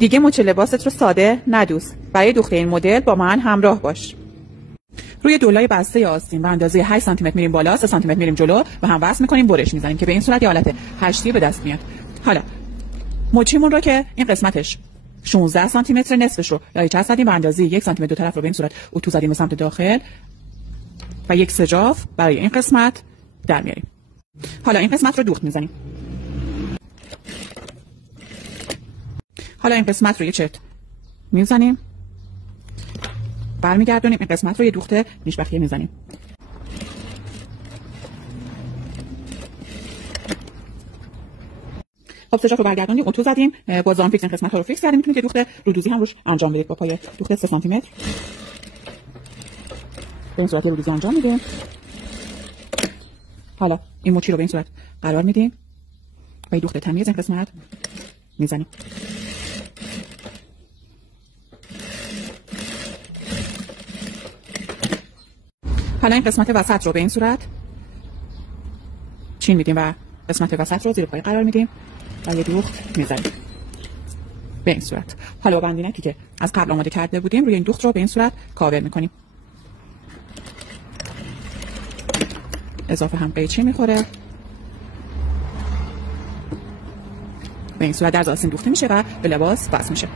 دیگه مچ لباست رو ساده ندوز. برای دوخت این مدل با من همراه باش. روی دولای بسته آستین به اندازه 8 سانتی متر میریم بالا، 3 سانتی متر میریم جلو و هم وصل می‌کنیم، برش می‌زنیم که به این صورت یه حالت هشتی به دست میاد. حالا مچیمون رو که این قسمتش 16 سانتی متر، نصفش رو لایچه زدیم به اندازه 1 سانتی متر دو طرف رو به این صورت اتو زدیم به سمت داخل و یک سجاف برای این قسمت در میاریم. حالا این قسمت رو دوخت می‌زنیم. حالا این قسمت رو یه چرت می‌زنیم، برمیگردونیم، این قسمت رو یه دوخت نیشبخیه می‌زنیم. خب سجاف رو برگردونیم، اتو زدیم، با زام فیکس این قسمت ها رو فیکس کردیم. میتونید یه دوخت رودوزی هم روش انجام بدید با پای دوخت 3 سانتی متر. به این صورت یه رودوزی انجام میدیم. حالا این مچی رو به این صورت قرار میدیم و یه دوخت تمیز این قسمت میزنیم. حالا این قسمت وسط رو به این صورت چین میدیم و قسمت وسط رو زیر پای قرار میدیم و یه دوخت میزنیم به این صورت. حالا با بندینکی که از قبل آماده کرده بودیم روی این دوخت رو به این صورت کاور میکنیم. اضافه هم قیچی میخوره، به این صورت در آستین دوخته میشه و به لباس وصل میشه.